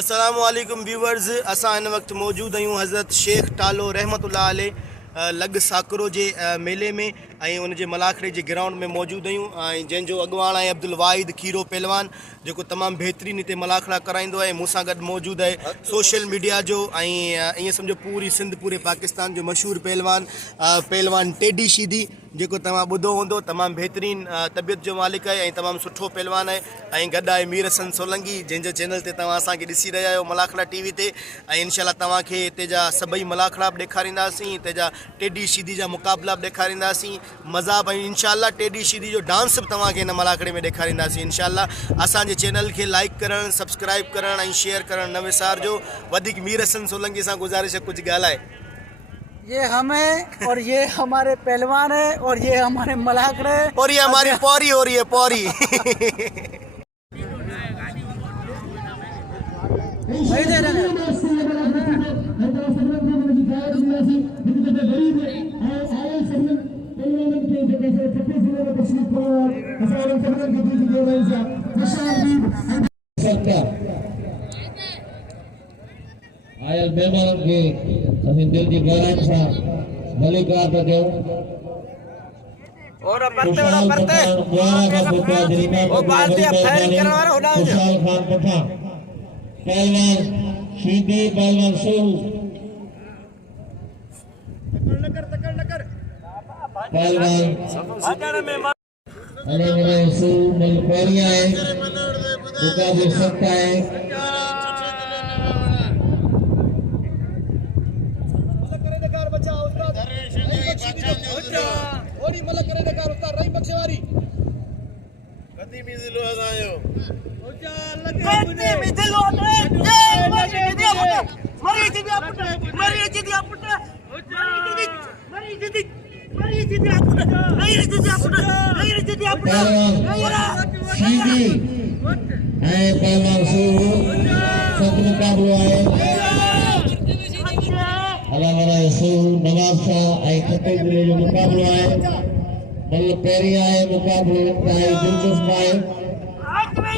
अस्सलामुअलैकुम व्यूवर्स, असां हिन वक्त मौजूद आहियूं हज़रत शेख टालो रहमतुल्लाह अलैह लग साकरो जे मेले में ऐं उन जे मलाखड़े जे ग्राउंड में मौजूद आहियूं ऐं जंहिंजो अॻुवाण आहे अब्दुल वाहिद खीरो पहलवान जेको तमामु बहितरीन हिते मलाखड़ा कराईंदो आहे। मूंसां गॾु मौजूदु आहे सोशल मीडिया जो ऐं ईअं सम्झो पूरी सिंध पूरे पाकिस्तान जो मशहूरु पहलवान टेडी शीदी जेको तव्हां ॿुधो हूंदो। तमामु बहितरीन तबियत जो मालिक आहे ऐं तमामु सुठो पहलवान आहे। ऐं गॾु आहे मीर हसन सोलंगी जंहिंजे चैनल ते तव्हां असांखे ॾिसी रहिया आहियो मलाखड़ा टीवी ते। ऐं इनशाला तव्हांखे हिते जा सभई मलाखड़ा बि ॾेखारींदासीं, हिते जा टेडी शीदी जा मुक़ाबला बि ॾेखारींदासीं, मज़ाब ऐं इनशाला टेडी शीदी जो डांस बि तव्हांखे हिन मलाखड़े में ॾेखारींदासीं इनशाला। असांजे चैनल खे लाइक करणु, सब्सक्राइब करणु ऐं शेयर करणु न विसारजो। वधीक मीर हसन सोलंगी सां गुज़ारिश है कुछ ॻाल्हाए। ये हम हैं और ये हमारे पहलवान है और ये हमारे मलाखड़े और ये हमारी पौरी हो रही है पौरी। आयल मेहमान के असीं दिल जी गहराई सां भलीकार था कयूं। और परते ओ बाल्टी फायरिंग करने वाला होना है। खुशहाल खान पठान पहलवान शीदी पहलवान सूल तकड़ पहलवान अलग अलग सूल मल पेरिया है मुकाबले सकता है। ओडी मलक करे देकार उस्ताद रही बख्शेवारी गति में दिलो आयो ओजा लगे में दिलो ने जय मरी जी पुट मरी जी पुट मरी जी पुट सीधी है पहलवान सू सब मुकाबला है अलग-अलग रसूल नवाब शाह आई खत्ते जिले जो मुकाबला है। मल पेरिया है मुकाबले है दिलचस्प है।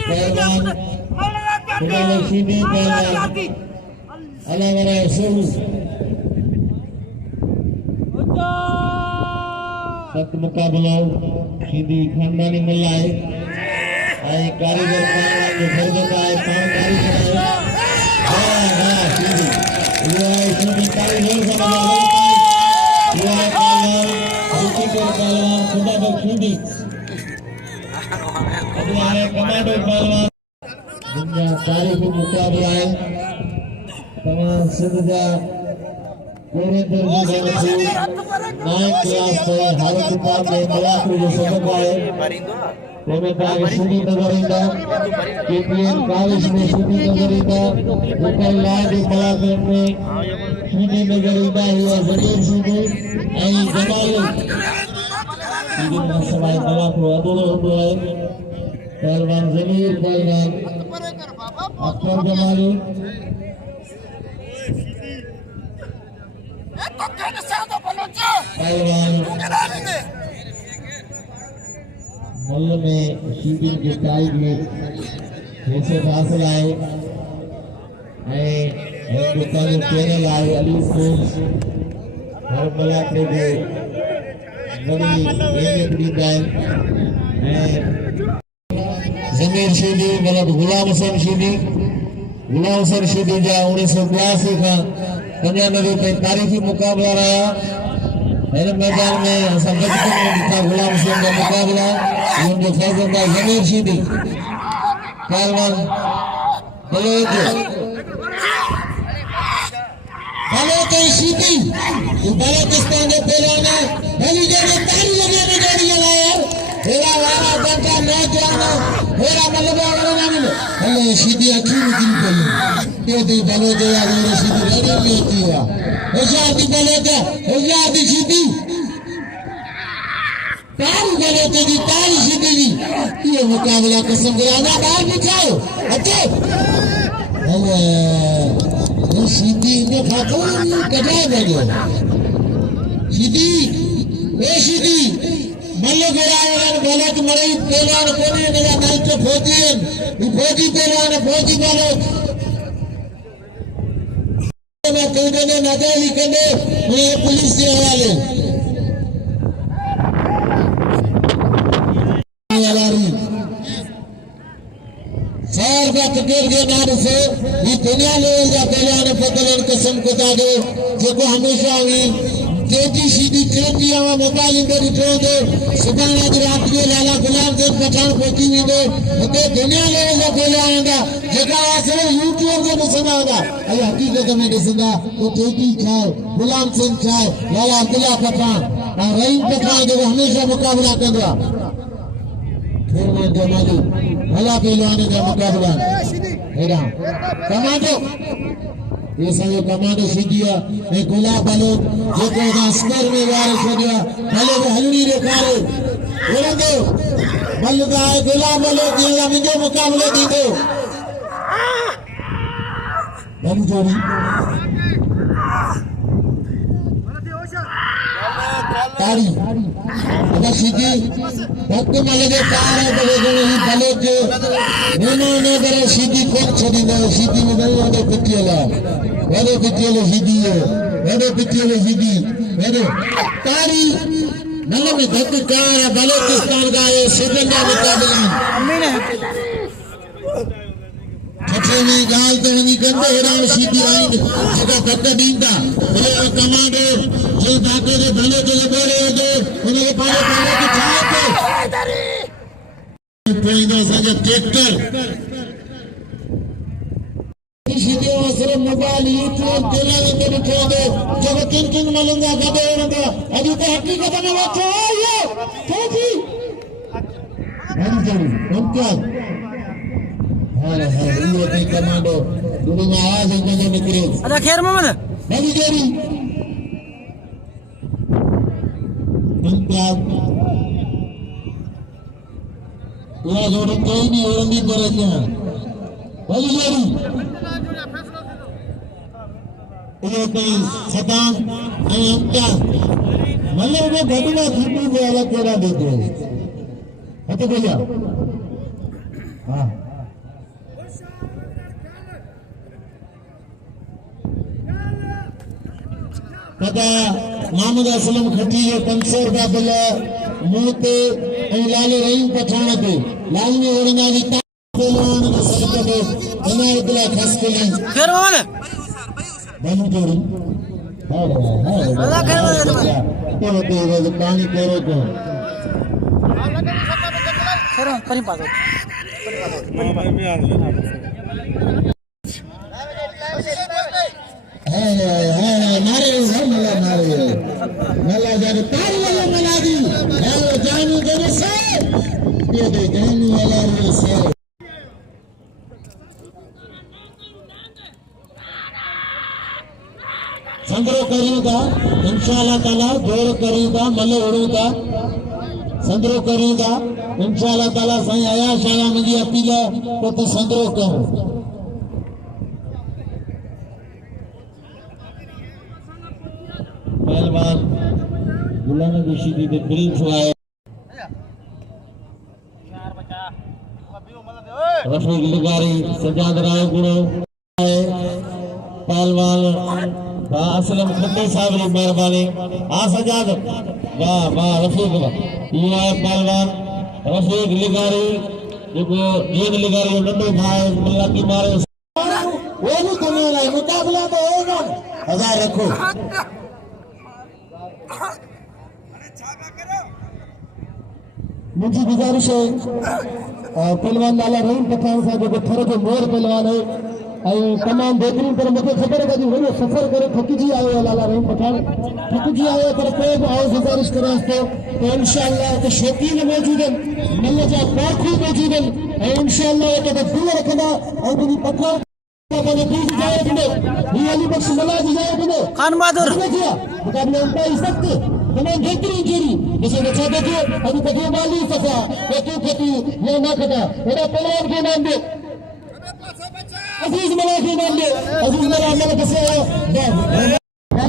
पहलवान अलग सीधी पहलवान अलग-अलग रसूल सख्त मुकाबला सीधी खानदानी मल्ला है। आई कारीगर पहलवान जो खरीदता है पांच कारीगर है। हां सीधी ये सीधी कारीगर का ये पहलवान पहलवान खुदा बख्शीदी अभी आए कमांडो पहलवान दुनिया तारीखी मुकाबला है। तमाम सिंध जा पूरे दर्जे के नाइट क्लास पे हर किताब में मलाखड़ी जो सबक है तेमें ताकि सीधी नजर इंदा केपीएन कॉलेज में सीधी नजर इंदा उकल लाड मलाखड़ी में सीधी नजर इंदा हुआ जमीर सीधी ऐं जमाल सीधी में सवाई मलाखड़ी अदुलो होतो है। पहलवान जमीर पहलवान अख्तर जमाली पहलवान मल्ल में शीबिन के टाइट में जैसे हासिल आए हिंदुस्तानी चैनल आए अली स्पोर्ट्स हर मलाखड़े के बड़ी अहमियत ॾींदा आहिनि। ज़मीर शीदी मतलब गुलाम हुसैन शीदी जा 1982 खां 95 ताईं तारीख़ी मुकाबला रहा। इन मैदान में असां बचपन में ॾिठा गुलाम हुसैन जा मुकाबला उनजो फैज़ंदा ज़मीर शीदी पहलवान बलोच शीदी बलोचिस्तान के पहलवान भली जगह ताली लगे में जोड़ी लगाया हेरा वाला बंदा नौजवान हेरा मतलब हले शीदी अखी में दिल पई दे दे बलोच या वीर शीदी रेडी में किया होशियारी बलोच होशियारी शीदी ताली बलोच की ताली शीदी की ये मुकाबला कसम खुदा बाहर बिछाओ अच्छे हले शीदी ने खातून कटाए लगे शीदी ए शीदी मल्लो गिरावन गलत मरई पहलवान कोनी मेरा नाइट फौजी फौजी पहलवान फौजी वालो में कहीं ने नादाली करने ये पुलिस के हवाले सार का टिकट के नाम से ये दुनिया लेवल का पहले पकड़न कसम खुदा दो जो हमेशा हुई तेजी सीधी ट्रेन की आवा मोबाइल इंदर ट्रेन दो सुबह आज रात के लाला गुलाम सिंह पठान पहुंची हुई दो तो दुनिया लेवल का पहले आएगा जेका सिर्फ यूट्यूब के दिसंदा होगा अरे हकीकत में दिसंदा तो तेजी खाए गुलाम सिंह खाए लाला अब्दुल्ला पठान और रहीम पठान जो हमेशा मुकाबला कर रहा फिर में जमाली भला पहलवान का मुकाबला हेरा कमांडो ये सब कमांडो सीधिया ए गुलाब वालो जो को अस्कर में वार छोड़िया भले हलनी रे कारे ओरंदो बल्लगा गुलाब वालो दिया मुझे मुकाबले दी दो बम जोड़ी तारी अगर सीधी भक्त मलगे कार है बड़े बड़े ही भले के ने बड़े सीधी कौन छोड़ी ना सीधी में नहीं वाले पिटियाला सीधी है वाले पिटियाला सीधी वाले तारी मतलब में भक्त कार है बलोचिस्तान का ये सिकंदर मुकाबला छठवीं गाल तो वनी कंदे हेरान सीधी आई जगह भक्त दींदा बोले कमांडो जो बाकी के भले के बोले दो उन्हें पाले पाले की छाए पे पोइंदा संगे ट्रैक्टर सीधे असर मोबाइल यूट्यूब तेला में बिठा दो जब किन मलंगा गदे होगा अभी तो हकीकत में बैठो ये कैसी हम क्या है ये भी कमांडो दुनिया में आवाज में निकले अच्छा खैर मोहम्मद बड़ी जोड़ी पूरा जोड़ी कोई नहीं ओरंगी करे क्या बड़ी जोड़ी ये कोई सतान क्या मतलब वो घटना घटनी को अलग केड़ा देते हैं हटे भैया हाँ पता मोहम्मद असलम खटी जो 500 रुपया बिल मुंह पे लाल रहीम पठान पे लाल में ओरंगा जी पहलवान के सदके पे हमारे दिला खस के लिए खैर मोहम्मद बनी जोड़ी अल्लाह खैर तो पानी करो तो खैर परी पास मारे मला जाने तारी वाला मला दी जानू देने से ये दे जानू वाला से संग्रह करूंगा इंशाल्लाह ताला जोर करूंगा मले उड़ूंगा संग्रह करूंगा इंशाल्लाह ताला सही आया शाला मुझे अपील तो संग्रह करूं पहलवान गुलाम रशीदी के ब्रीफ हुआ रफीक लिगारी सजाद राय गुरु पहलवान असलम खट्टी साहब की मेहरबानी आ सजाद वाह वाह रफीक ये है पहलवान रफीक लिगारी जो जीन लिगारी नंदो भाई मल्ला की मारे वो भी दुनिया मुकाबला तो होगा 1000 रखो मुझी गुजारिश है पहलवान लाला रहीम पठान साहब जो थोड़े जो मोर पहलवान है तमाम बेहतरीन पर मुझे खबर है कि वो सफर करे थकी जी आए लाला रहीम पठान थकी जी आए पर कोई आओ गुजारिश करे तो इंशाल्लाह तो शौकीन मौजूद है मल्ला जा पाखू मौजूद है इंशाल्लाह तो दिल रखना और भी पठान मैंने बीच जाए बिने ये अली बख्श मला जाए बिने खान बहादुर मुकाबले उनका इज्जत के तमाम बेहतरीन जोड़ी जैसे बच्चा देखिए अभी तक ये माली सफा कटी ये ना कटा मेरा पहलवान के नाम दे अजीज मला के नाम दे अजीज मला के से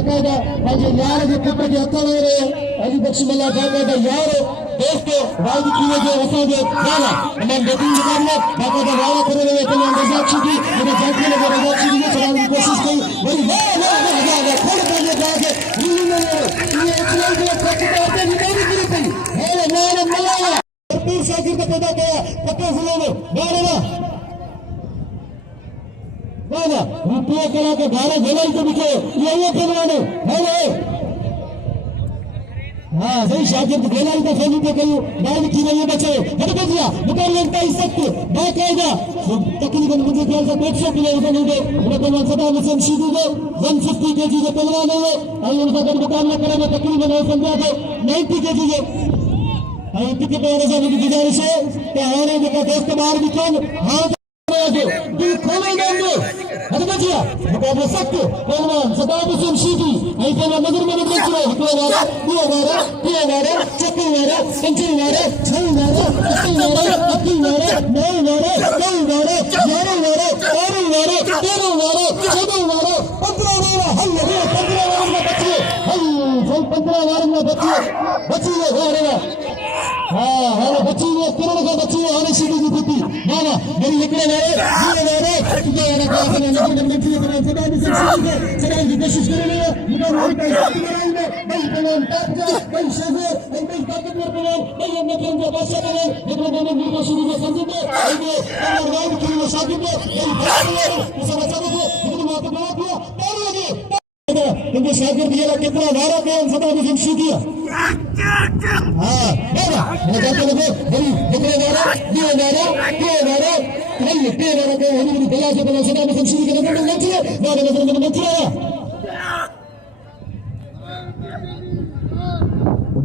बाकायदा पंहिंजे यार जे पुट खे हथ वेही रहियो अली बख्श मल्ला बाकायदा यार दोस्तो वाइद की वजह असांजे गाना तमाम बेहतरीन मुकाबला बाकायदा वाला करे रहे तमाम रज़ाक शिदी मेरे जाती लगे रज़ाक शिदी ने सलाम की कोशिश की वही वाह खोल पंहिंजे गांव खे रीली न ये इतना जो खत करते निकाली गिरी पई है नाम मल्ला भरपूर शागिर्द पैदा किया पक्के जिले में वाह रुपये करा के 12 जुलाई को बिके ये करवाने है हाँ सही शागिर्द बेलाई तो फैली पे कहीं बाल की नहीं बचे हट गया मुकाबले का सख्त बाकायदा तकरीबन मुझे ख्याल से 150 किलो वजन होंगे उन्होंने सदाम हुसैन शीदी को 150 केजी के पहलवान है और उनका जब मुकाबला करेंगे तकरीबन है समझा दो 90 केजी के और टिकट वाले से मेरी गुजारिश है कि हमारे जो दोस्त बाहर भी कौन हाँ मुकाबले सख्त पहलवान सदाम हुसैन शीदी आई पहला नजर में देख रहे हिकड़ो वारा ॿियो वारा टियों वारा चौथों वारा पंजों वारा छहों वारा सतों वारा अठों वारा नौं वारा ॾहों वारा 11 वारा 12 वारा 13 वारा 14 वारा 15 वारा हल 15 वारनि में बचियो हल 15 वारनि में बची वारा हाँ हाणे बची वियो किरण खां बची वियो हाणे शीदी जी पुटी ना मेरी हिकिड़े वारे ॿिए वारे तुंहिंजे वारे खां असां नज़र में थी करे सदा ॾिसण खे छॾाइण जी कोशिश करे रहियो मुकाबलो कराईंदो ॿई पहलवान टॉप जा ॿई शेज़े ऐं ॿई ताक़तवर पहलवान ॿई अमरकरम जा बादशाह पहलवान हिकिड़ो मोहम्मद मीर शुरू जो संजीदो ऐं ॿियो कमर राउंड थी वियो शागिर्द ॿई पहलवान असां बचा थो हिकिड़ो मां बड़ा थियो ताड़ी लॻे तुंहिंजे शागिर्द जे लाइ केतिरा वारा कया आहिनि सदा ॾिसण शीदी हाँ मैं जाते लगे बड़ी हिकड़े वारा ॿियो वारा टियों वारा नहीं टे वारा के हनी हनी बला से बला सदा में शुरू के नजर में न थिए वारे नजर में न थिए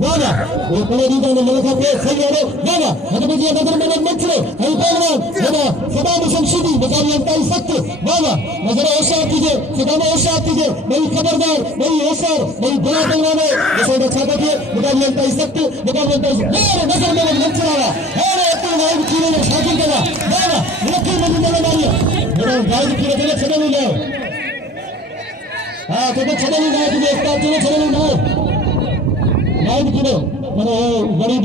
वाला वो बड़े रीता ने मलका के सही है वाला हद में ये नजर में न थिए है पहलवान वाला सदा में शीदी बजारी अंताई सख्त वाला नजर होशियार कीजिए सदा में होशियार कीजिए नहीं खबरदार नहीं होशियार नहीं बड़ा पहलवान है जैसे छाता के मुकाबले अंताई सख्त मुकाबले अंताई मेरे नजर में न थिए है तो वाइड की ने शागिर्द का वाला मुक्की में न मारिया मेरा वाइड की ने छड़े नहीं ले हां तो छड़े नहीं गए कि उस्ताद जी ने छड़े नहीं गए वाइड की ने मैंने बड़ी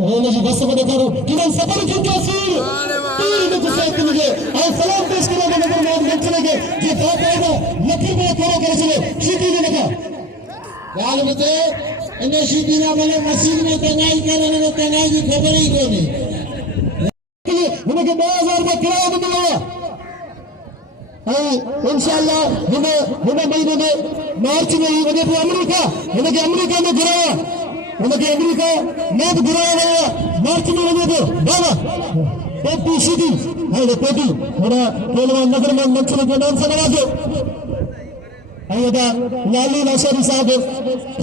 होने की बस में देखा कि सफर की तस्वीर तीर में जिसे मुझे और सलाम पेश करने के नजर में मंच लगे ये बाकायदा लकीर में खड़ा करे चले शीदी ने लगा यार मुझे इन्हें शीदी ना मैंने मशीन में तंगाई करने में तंगाई की खबर ही कोई नहीं उनके 2000 रुपये किराया भी मिलेगा इंशाल्लाह हमें महीने में मार्च में ही वजह अमेरिका में गिराया उनके अमेरिका में भी गिराया गया मार्च में वजह तो बाबा टोपी सीधी है टोपी थोड़ा पहलवान नजर में मंचले के नाम से नवाजो अदा लालू लाशारी साहब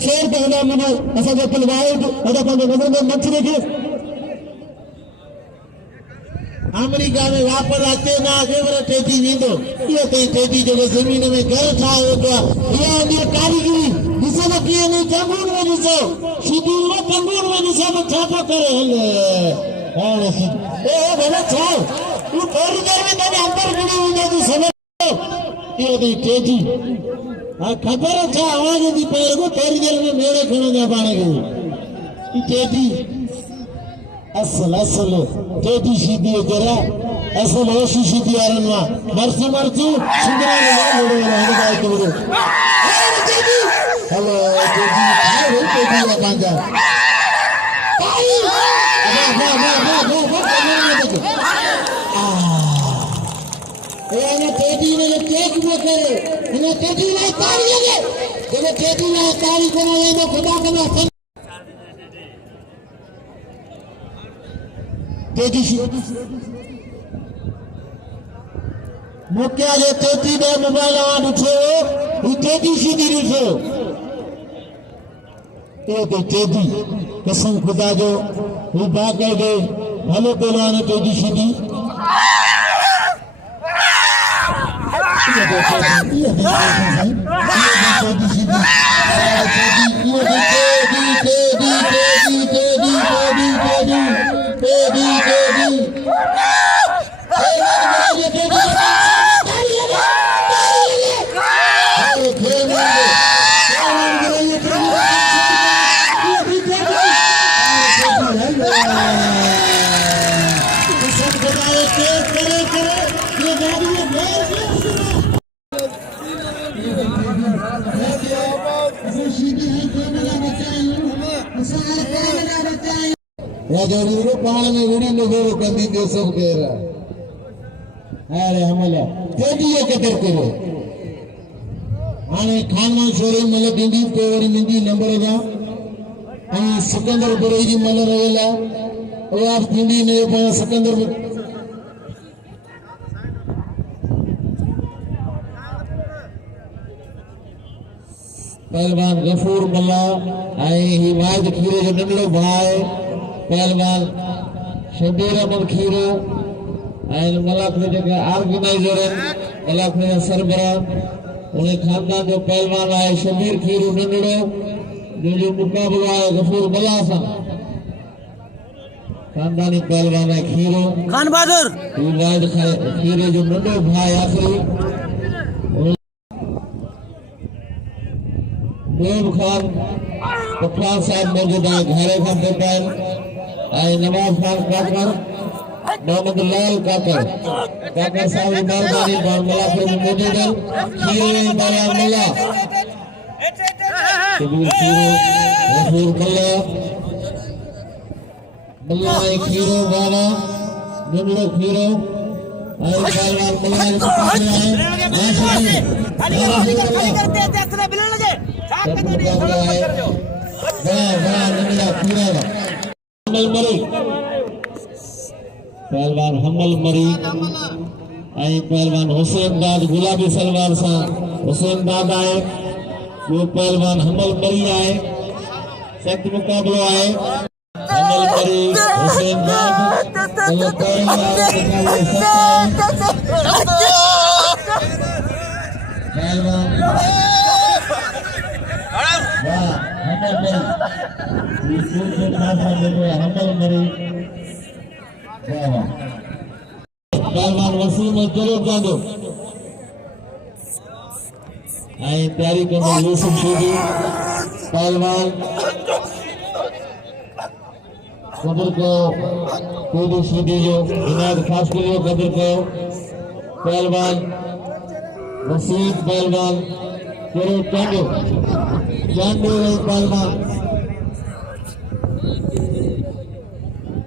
शेर का नाम मुझे असा जो पहलवान अदा का नजर में मंचले के अमेरिका में वापस अचे ना अचे पर टेटी वेंदो इहो ते टेटी जो ज़मीन में घर ठाहियो पियो इहा उनजी कारीगरी ॾिसो त कीअं न चंगूर में ॾिसो शीदी में चंगूर में ॾिसो त छा थो करे हाणे ए भला छा तूं थोरी देर में तेरे अंदर गिरी वञे तूं समझ इहो ते टेटी हा ख़बर छा आवाज़ थी पए रुगो थोरी देर में मेड़े खणंदा पाण खे ई टेटी असल टेटी शीदी जरा असल होशी शीदी वारनि मां मर्चू सुंदरा हेलो टेटी पंहिंजा टेटी में केक में करे हिन टेटी में ताड़ी लगे जब टेटी में ताड़ी करे तो खुदा कंदा मुख्य जो टेटी में मोबाइल ॾिठो ही टेटी शीदी ॾिठो तो टेटी कसम खुदा जो ही बाक़ायदे भलो पहलवान टेटी शीदी या जो वीरो पाण में विड़ी नजर कंदी दे सब कह रहा अरे हमला तेजी कदर करो आने खाना शोरूम मल दिंदी को वरी मिंदी नंबर जा आई सिकंदर बुरेजी मल रहेला और आप दिंदी ने पर सिकंदर पहलवान गफूर मल्ला आई हिमायत खीरे जो नंढड़ो भाई पहलवान शबीर अहमद खीरो आई मलाक ने जगह ऑर्गेनाइजर मलाक ने सरबरा उन्हें खानदान जो पहलवान आए शबीर खीरो नंढड़ो जो मुकाबला है गफूर मल्ला सा खानदानी पहलवान है खीरो खान बहादुर हिमायत खीरे जो नंढड़ो भाई आखिरी देव खान कप्तान साहब मौजूद है घरे का बेटान आई नवाब खान काकर मोहम्मद लाल काकर साहब मेहरबानी बारमला के मौजूद है खीरे बारमला कबीर खीरो गफूर मल्ला खीरो बाला नंदड़ो खीरो आई पहलवान पहलवान हमल मरी आई पहलवान हुसैन दाद गुलाबी सलवार सा हुसैन दाद आए वो पहलवान हमल मरी आए सख्त मुकाबलो आए हमल मरी हुसैन दाद पहलवान पहलवान वसीम जरूर जादो आई तैयारी करने यूसुफ शेदी पहलवान कदर को कोई शेदी जो इनायत खास के लिए कदर को पहलवान वसीम पहलवान तेरे चांदो पहलवान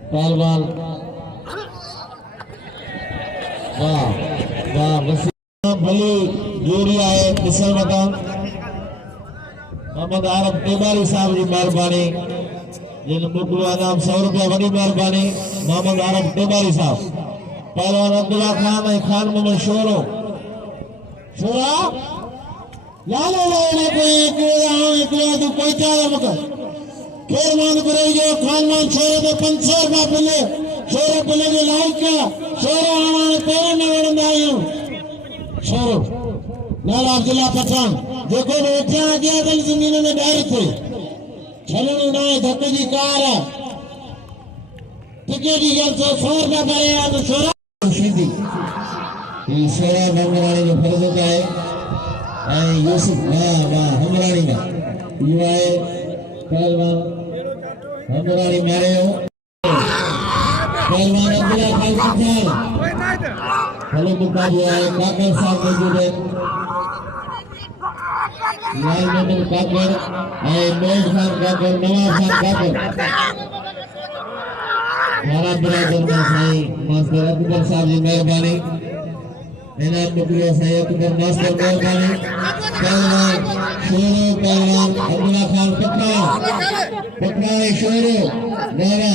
पहलवान वाह वाह वसीम भली जोड़ी आए किसान का मोहम्मद आरब टेबारी साहब की मेहरबानी जिन मुकलो इनाम 100 रुपया वही मेहरबानी मोहम्मद आरब टेबारी साहब पहलवान अब्दुल्ला खान है खान मोहम्मद शोरो शोरा लालो लालो पे तो पहुंचाया मगर खेरमान करे जो खानमान छोरे पे 500 रुपया पिले छोरे पिले जो लाइक का छोरे हमारे पेड़ में वड़ंदा आयो छोरो लाला अब्दुल्ला पठान देखो बेटा गया कल जमीन में डायरेक्ट थे छलनी ना धक्के की कार है टिकट की गल से 100 रुपया पड़ेगा तो छोरा सीधी ये छोरा बंगवाड़ी जो फर्ज का है यूसुफ वाह हमरानी में ये आए पहलवान हमरानी मारे हो पहलवान अब्दुल्ला खान पठान हेलो मुकाबला है काकर साहब मौजूद है लाल मंडल काकर मोहम्मद खान काकर नवाब खान काकर हमारा बराबर में साई मास्टर अकबर साहब जी मेहरबानी इनाम मुकरिया साई अकबर मास्टर मेहरबानी पहलवान शोरो पहलवान अब्दुल्ला खान पटना शोरो नारा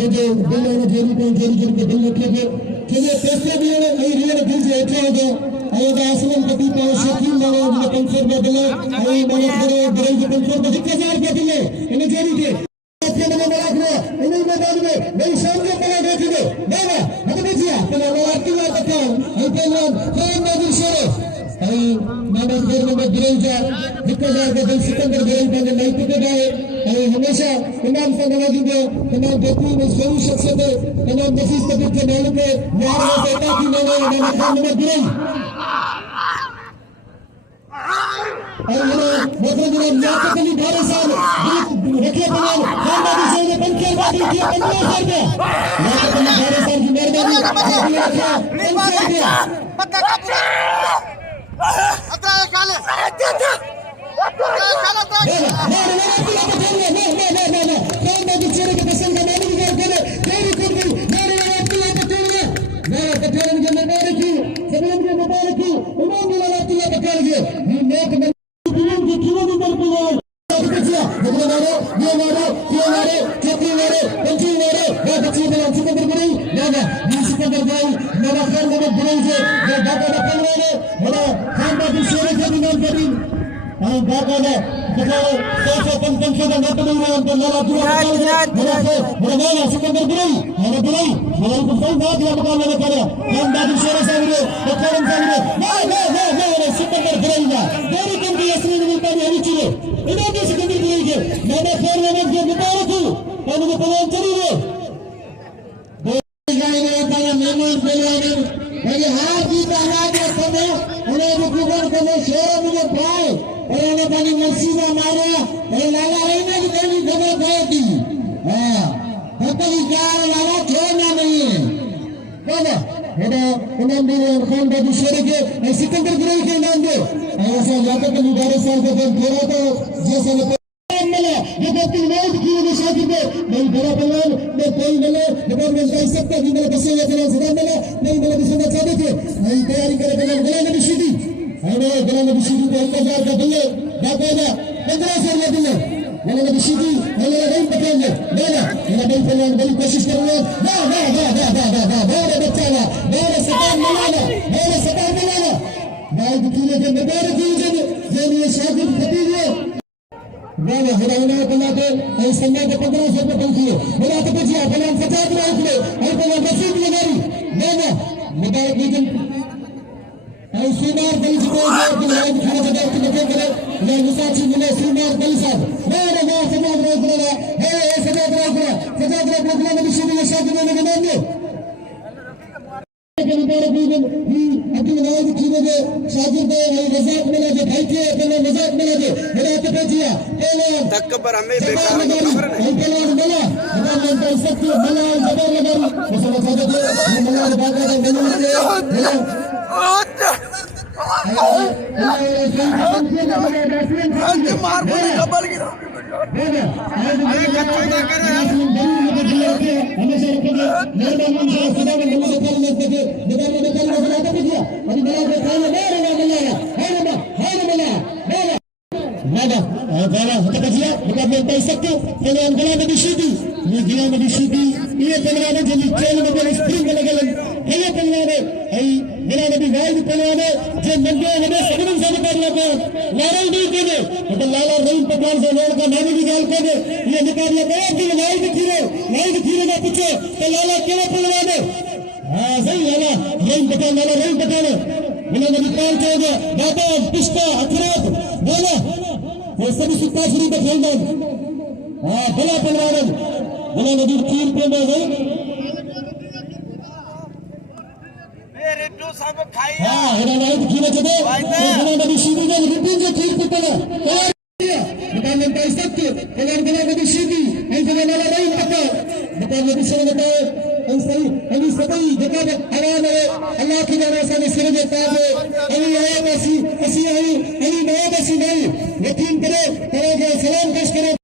जो दिलों में जेरी के दिल रखे थे चले पैसे भी है ये रियल दिल से अच्छा हो गया ये आसमान कभी पे शकील लगे मुझे 500 रुपया दिले ये मदद करे दिल के 500 रुपया 1000 रुपया दिले इन्हें जेरी के अपने में मलाक में इन्हें मैदान में मेरी शाम के पला दे दिए बाबा हमें दीजिए पहले मलाक की बात करता हूं ये पहलवान कौन नादिर शेर है मामा खेर में दिल जा 1000 के दिल सिकंदर दिल पे नहीं टिके गए हमेशा इमाम से नवाजी दे तमाम बेहतरीन में सही शख्सियत तमाम नफीस तबीयत के नालों पे यार वो बेटा की मैंने इमाम खान में गिरी और ये मतलब मेरा नाक कली भारे साहब रखिए तमाम खान में से ने 50 रुपया दिए 50 रुपया नाक कली भारे साहब की मेहरबानी 50 रुपया पक्का अतरा काले बाकायदा देखो 100 का नोट मिल रहा है तो लाला मेरा सिकंदर गिरई मेरे को सही बात या मुकाबला में करे हम दादी शेर साहब तो करम साहब ने सिकंदर गिरई ना देरी कम की असली में पानी हरी चले इन्हों के सिकंदर गिरई के मैंने खेल में जो मुबारक हूं और मुझे पहले चली है गाने वाला मेहमान पहलवान अरे हार जीत आवाज है समय उन्हें रुकन को शेर मुझे भाई उन्होंने पानी मसीहा मारा अरे लाला रही ना कि तेरी खबर गई थी हां बकरी कार लाला छोड़ना नहीं है बोलो हेडो उन्होंने मेरे खान का दूसरे के सिकंदर गिरई के नाम दे ऐसा जाकर के मुबारक साहब को फेरा तो जैसे मिला ये व्यक्ति मौत की निशानी पे नहीं बड़ा पहलवान में कोई मिले लेकिन मैं कह सकता हूं मेरे बच्चे ये फिर सदा मिला नहीं मिला किसी ने चाहते थे नहीं तैयारी करे पहले गला में बिशीदी अरे गला में बिशीदी को 1000 का दिले बाकायदा 1500 रुपए दिले गला में बिशीदी गला नहीं पकड़ेंगे लेना मेरा भाई पहलवान बड़ी कोशिश करूंगा वाह मेरे बच्चा ना मेरे सतान मिलाना भाई दुखी के मुबारक हो जे ये शादी खतीजे मैंने हराना बना के ऐ संगा के 1500 रुपए पहुंची मेरा तो बचिया पहले 50 रुपए उठले और पहले रसीद लगाई मैंने मुबारक लीजिए ऐ सुनार बली को जो लाइन खड़ा जगह के लगे करे ये मुसाफिर मिले सुनार बली साहब मेरे गांव समाज रोक रहा है समाज रोक रहा में विषय में शादी में बनाएंगे के मुबारक लीजिए अब्दुल नवाज खीने के शागिर्द है मजाक मिला जो भाई के पहले मजाक मिला जो मेरा तो बचिया पहले तकबर हमें बेकार खबर नहीं पहले मिला मैं कर सकती हूं मिला जबर लगा मुझे बता दे मिला बागा दे मिला मार बोले खबर गिरा अरे कच्चो ना करे हमेशा रखेंगे मेहरबान से सदा में नमस्कार करने के निकाल बनाते किया अभी मेरा को खाना गाना होता बजिया मुकाबले में सकते पहले गला में बिशीदी ये गला में बिशीदी ये पहलवान जो ट्रेन में बड़े स्प्रिंग लगे पहले पहलवान है गला में भी वाइड पहलवान जो नंगे हमें सबन से कर लगे लाल नहीं देने तो लाला रहीम पठान से लोग का नाम भी गाल कर ये मुकाबला बहुत ही वाइड खीरे ना पूछो तो लाला केवल पहलवान है हां सही लाला रहीम पठान गला में निकाल के बाबा पिस्ता अखरात बोला वो सभी सुता शुरू में खेल गए हां भला पहलवान भला नदी तीन पे में है मेरे तो सब खाई हां हेरा नहीं खीने चले भला नदी सीधी में रिपीट जो ठीक पे पड़ा दुकान में पैसा के भला नदी सीधी ऐसे वाला नहीं पता दुकान में से बताए ऐसे अभी सभी जगह हराम है अल्लाह की दया से सिर में ताज है अभी आया बसी आई नया बसी नहीं